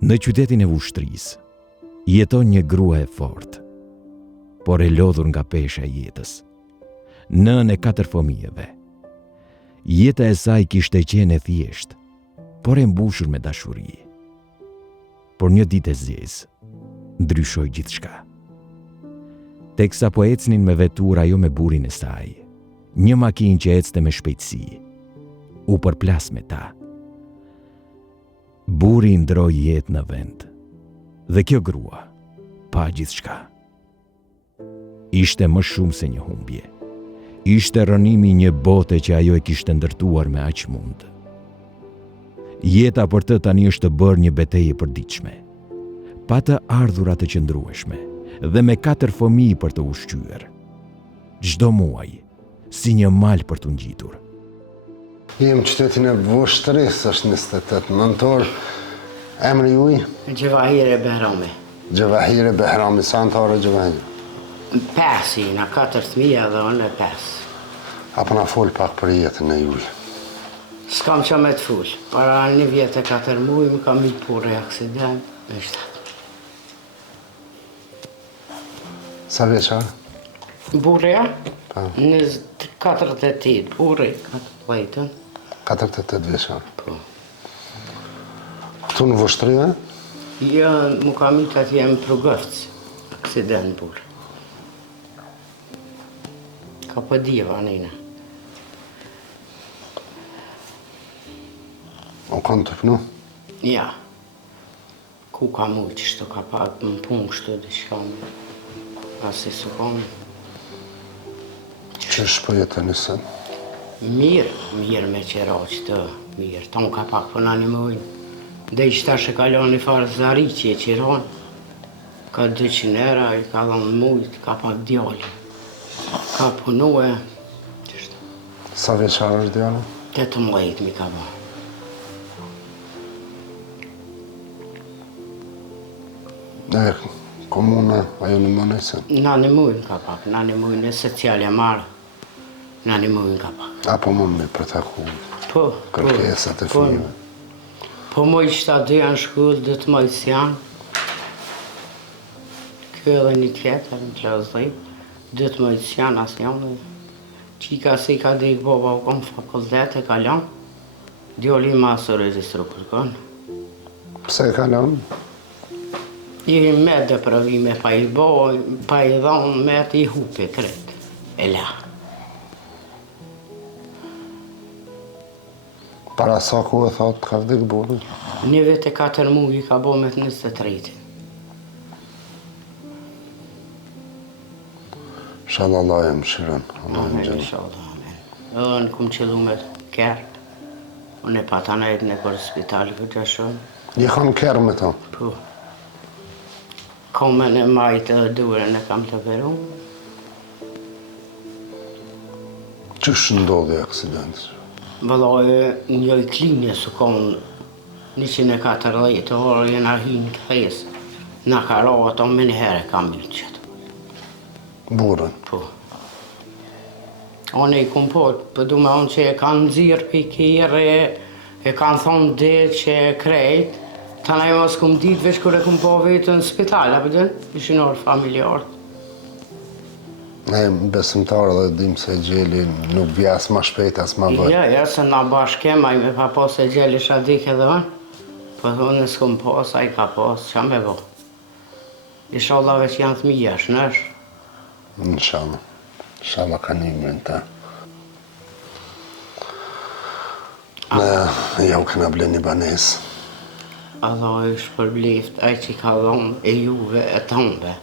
Në qytetin e ushtrisë, jeton një grua e fortë, por e lodhur nga pesha e jetës. Nën e 4 fëmijëve. Jeta e saj kishte qenë e thjeshtë, por e mbushur me dashuri. Por një ditë e zezë, ndryshoi gjithçka. Teksa po ecnin me vetur ajo me burrin e saj, një makinë që ecte me shpejtësi, u përplas me ta. Burri ndroi jetë në vend, dhe kjo grua pa gjithçka. Ishte më shumë se një humbje. Ishte rënimi një bote që ajo e kishte ndërtuar me aq mund. Jeta për të tani është të bërë një betejë e përditshme, pa të ardhurat të qëndrueshme dhe me 4 fëmijë për të ushqyer. Çdo muaj, si një mal për të ngjitur. Jem qytetin e Vushtrisë, është 28 nëntor. Emri juaj? Gjevahire Behrami. Gjevahire Behrami, sa antarë Gjevahire? 5 jena, 4.000 dhe unë e 5. Apo na fol pak për jetën e juaj? S'kam që me të full. Para 1 vjet e 4 muaj më kam i pure aksident me 7. Sa vjeçar? Burja? Pa. 48, burri, 48. 48 vjeçar. Po. Këtu në Vushtri, Jo, më kam i të jem Prugëfc, aksident burë. Ka për diva nina. O kanë të pnu? Ja. Ku ka mu që shto ka pak më punë kështu dhe që kam. Asi su kam. Që shpo jetë nësën? Mirë me qera që të mirë. Tonë ka pak për nani mëjnë. Dhe i shtash e kalon një farë zari që e qiron. Ka 200 euro, i ka dhënë mujt, ka pak djali. Ka punue. Sa vjeçar është djali? 18 mi ka ba. E komuna, ajo në më nësën? Nani mujnë ka pak, nani mujnë e socialja marë. Nani mujnë ka pak. Apo më me për të ku Po, kërkesat e fëmijëve? Po moj qëta 2 janë shkullë, 2 të mojës janë. Kjo edhe një tjetër, në Qlazëdhej. 2 të mojës janë, asë janë. Qika si ka dhe i boba u kom fakultet e kalon. Djoli ma së registru kërkon. Pse e kalon? I me dhe pravime pa i boj, pa i dhonë me të i hupe kretë. E la. Para sa ku e thot ka vdik burri? 1 vjet e 4 muaj i ka bo me të 23. Inshallah Allah e mëshiron. Amen, inshallah, amen. Edhe në kum qëllu me kërë. Unë e patanajt në për spitali për të shumë. Je kanë kërë me ta? Po. Komen e majtë edhe duren e kam të veru. Qësh ndodhi aksidentës? Vëllaj, një klinje su konë 140 orë jena hinë këthes. Në ka rohë ato me njëherë kam një qëtë. Burën? Po. Unë i kum po, për du me unë që e kanë nëzirë për i kjerë, e kanë thonë dhe që e krejt. Ta na jo mos kum ditë veç kër e kum po vetë në spital, apë dhe? Ishin orë familjarë. Ne besimtarë dhe dim se gjeli nuk vjas ma shpejt as ma bërë. Ja, se na bashkema i me pa pos e gjeli shadik edhe unë. Po thonë nësë kum pos, a i ka pos, qa me bo? Inshallah veç janë të mija, shnesh. Inshallah. Inshallah ka një mërën ta. Ne jau këna ble një banes. Allah është përblift, ai që ka dhonë e juve e tonëve.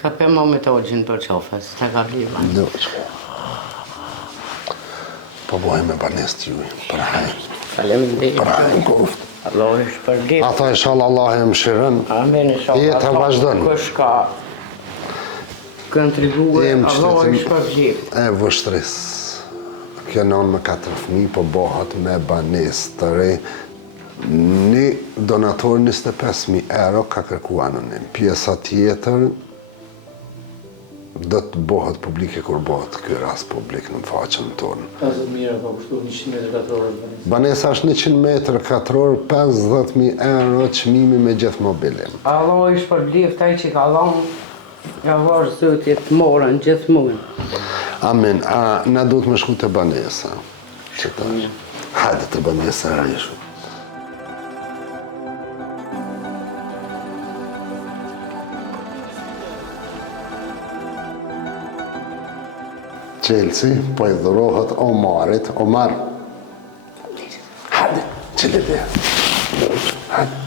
Ka për më me të ogjën për qofës, të ka bliva. Do që. Po bojë me banes të juj, për hajë. Faleminderit. Për hajë koft. Allah është përblift. Ata inshallah Allah e mëshirën. Amen, inshallah. Jeta vazhdon. Kush ka kontribuar, Allah është përblift. E Vushtris. Kjo nënë me 4 fëmijë, po bohat me banes të re. Një donator 25.000 euro ka kërku anonim. Pjesa tjetër do të bëhet publike kur bëhet ky rast publik në faqen tonë. 50 mijë ka kushtuar 100 metër katror. Banesa është 100 metër katror, 50.000 euro çmimi me gjithë mobilim. Allah i shpërbleft ai që ka dhënë, ja vash Zoti të morën gjithmonë. Amin, na duhet me shku të banesa. Që tash. Hajde të banesa rishu. Chelsea, po i dhurohet Omarit. Omar, hajde, qëllë dhe. Hajde.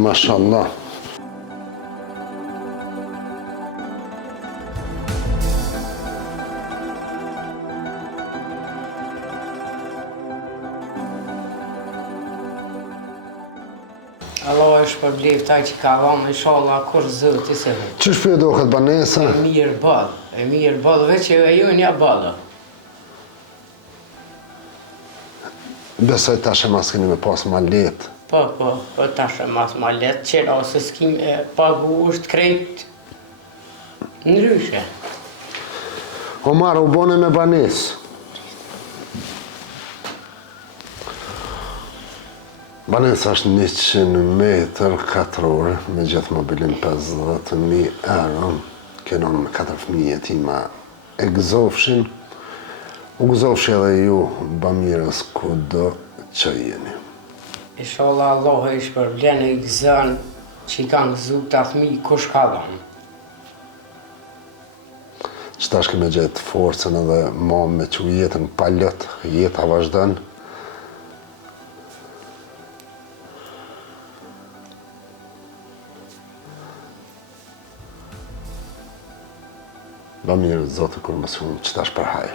Mashallah. Allah i shpërbleft ai që ka dhënë, inshallah kur Zoti se vet. Ç'është për dohet banesa? E mirë ball, veç e ju një ballë. Besoj tash e mas keni me pas ma letë. Po, tash e mas ma letë qera, ose s'kim e pagu është krejt ndryshe. Omar, u bone me banesë. Banesa është 100 metër katror, me gjithë mobilin 50.000 euro. Kenon me 4 fëmijë jetima e gëzofshin. U gëzofshi edhe ju, bamirës, kudo që jeni. Inshallah Allah i shpërblen e i gëzën që i kanë gëzu të fëmijë kush ka dhënë. Qëta është keme gjetë forcën edhe ma me që jetën palët, jeta vazhdan. Ba mirë, Zotë, kur më shumë, qëta është përhaj.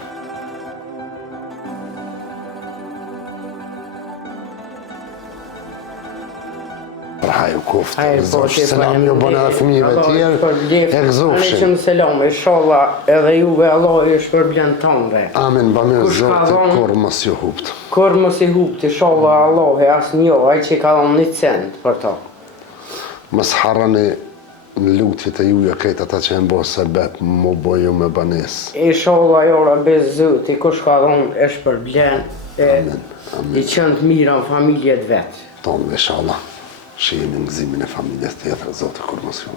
Përhaj u kuftë, gëzoshë, selam ju bënë edhe fëmijëve tjerë, e gëzofshin. Aleikum selam, inshallah edhe juve Allah i shpërblen tonëve. Amin, ba mirë, Kush ka Zotë, dhënë? kur mos ju huptë. Kur mos i hupti, inshallah Allah e asë njo, ai që ka dhënë 1 cent për ta. Mos harrani në lutjet e juja këtë ata që e mbo sebep më boju me banesë. Inshallah jora bez Zoti, kush ka dhënë e shpërblen e i qënë të mira në familjet vetë. Tonë, inshallah, shihemi në gëzimin e familjes tjetër, Zotë, kur mos ju.